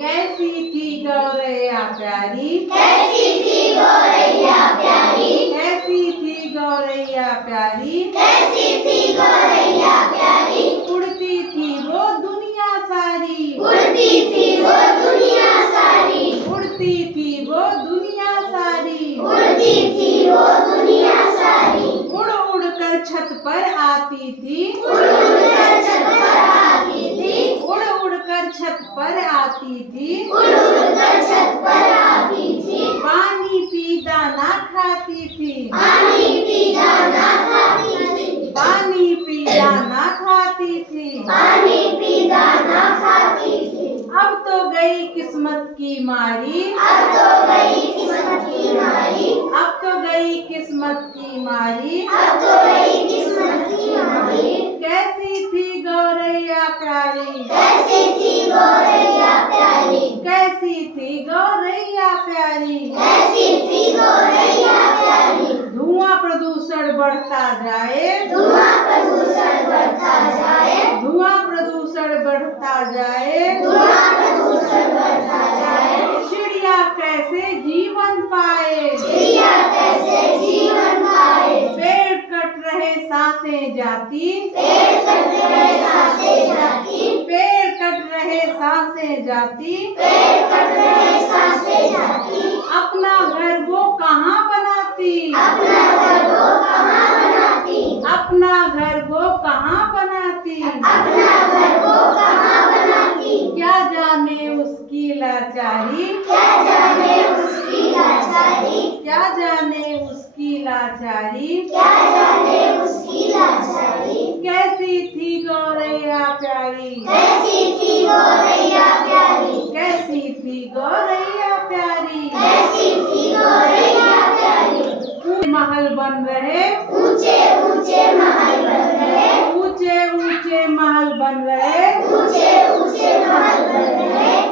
कैसी थी गौरैया प्यारी, कैसी थी गौरैया प्यारी, कैसी थी गौरैया प्यारी, कैसी थी गौरैया प्यारी, उड़ती थी वो दुनिया सारी, उड़ती थी वो दुनिया सारी, उड़ती थी वो दुनिया सारी, उड़ती थी वो दुनिया सारी, उड़ उड़ कर छत पर आती थी, उड़ उड़ कर छत पर आती थी, उड़ उड़ कर छत पर आती थी, उड़ उड़ कर छत पर आती थी, पानी पी दाना खाती थी, पानी पी दाना खाती थी, पानी पी दाना खाती थी। पानी पी दाना खाती थी, अब तो गई किस्मत की मारी, अब तो गई किस्मत की मारी, अब तो गई किस्मत की मारी, अब तो गई किस्मत की मारी, कैसी थी गौरैया प्यारी, कैसी थी गौरैया प्यारी, कैसी थी गौरैया प्यारी। कैसी थी गौरैया प्यारी, धुआं प्रदूषण बढ़ता जाए, धुआं प्रदूषण बढ़ता जाए, धुआं प्रदूषण बढ़ता जाए, धुआं प्रदूषण बढ़ता जाए, चिड़िया कैसे जीवन पाए, चिड़िया कैसे जीवन पाए, पेड़ कट रहे सांसें जाती, पेड़ कट रहे सांसें जाती, पेड़ कट रहे सांसें जाती, पेड़ कट रहे सांसें जाती, अपना घर वो कहाँ बनाती, अपना घर वो कहाँ बनाती, अपना घर वो कहाँ बनाती, अपना घर वो कहाँ बनाती, क्या जाने उसकी लाचारी, क्या जाने उसकी लाचारी, क्या जाने उसकी लाचारी। क्या जाने उसकी लाचारी, कैसी थी गौरैया प्यारी, कैसी थी गौरैया प्यारी, कैसी थी गौरैया प्यारी। कैसी थी गौरैया प्यारी, ऊंचे महल बन रहे, ऊंचे ऊंचे महल बन रहे, ऊंचे ऊंचे महल बन रहे, ऊंचे ऊंचे महल बन रहे,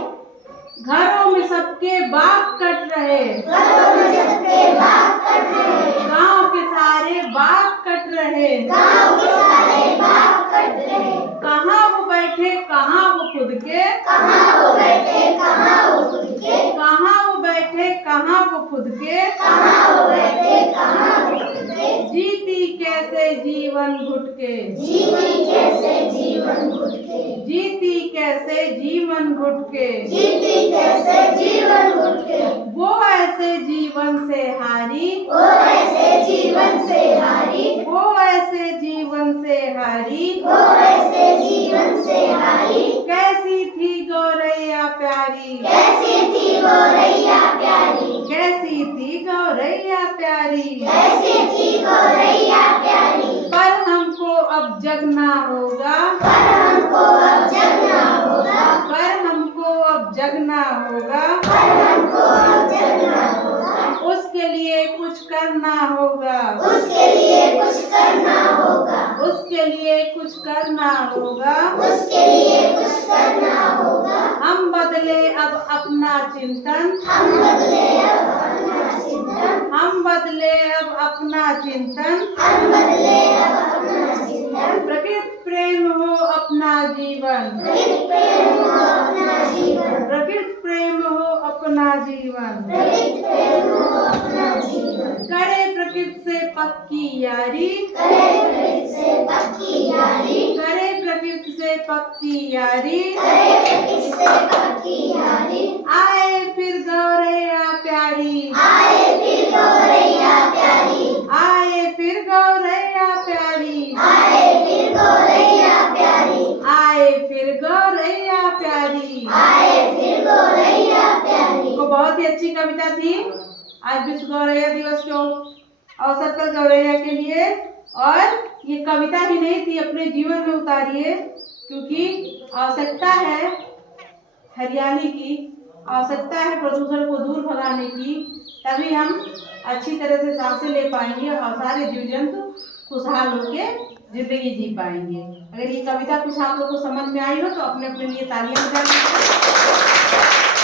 घरों में सबके बाग कट रहे, घरों में सबके बाग कट रहे, गांव के सारे बाग कट रहे। गांव के सारे बाग कट रहे, कहाँ वो बैठे कहाँ वो खुद के, कहाँ वो बैठे कहाँ वो खुद के, कहाँ वो बैठे कहाँ वो खुद के, कहाँ वो बैठे कहाँ वो खुद के, जीती कैसे जीवन घुट के, जीती कैसे जीवन घुट के, जीती कैसे जीवन घुट के। जीती कैसे जीवन घुट के, वो ऐसे जीवन से हारी, वो ऐसे जीवन से हारी, वो ऐसे जीवन से हारी। वो ऐसे जीवन से हारी, कैसी थी गौरैया प्यारी, कैसी थी गौरैया प्यारी, कैसी थी गौरैया प्यारी। कैसी थी गौरैया प्यारी, पर हमको अब जगना होगा, पर हमको अब जगना होगा, पर हमको अब जगना होगा, पर हमको अब जगना होगा, उसके लिए कुछ करना होगा, उसके लिए कुछ करना होगा, उसके लिए कुछ करना होगा। उसके लिए कुछ करना होगा, हम बदले अब अपना चिंतन, हम बदले अब अपना चिंतन, हम बदले अब अपना चिंतन। हम बदले अब अपना चिंतन, प्रकृति प्रेम हो अपना जीवन, प्रकृति प्रेम हो अपना जीवन, प्रकृति प्रेम हो अपना जीवन। प्रकृति प्रेम हो अपना जीवन, करे प्रकृति से पक्की यारी, करे प्रकृति से पक्की यारी, करे प्रकृति से पक्की यारी। करे प्रकृति से पक्की यारी, आए फिर गौरैया प्यारी, आए फिर गौरैया प्यारी, आए फिर गौरैया प्यारी, आए फिर गौरैया प्यारी, आए फिर गौरैया प्यारी। आए फिर गौरैया प्यारी। वो बहुत ही अच्छी कविता थी। आज विश्व गौरैया दिवस के अवसर पर गौरैया के लिए, और ये कविता ही नहीं थी, अपने जीवन में उतारिए, क्योंकि आवश्यकता है हरियाली की, आवश्यकता है प्रदूषण को दूर भगाने की, तभी हम अच्छी तरह से सांसें ले पाएंगे और सारे जीव जंतु खुशहाल होकर जिंदगी जी पाएंगे। अगर ये कविता कुछ आप लोग को समझ में आई हो तो अपने अपने लिए तालियां बजा लीजिए।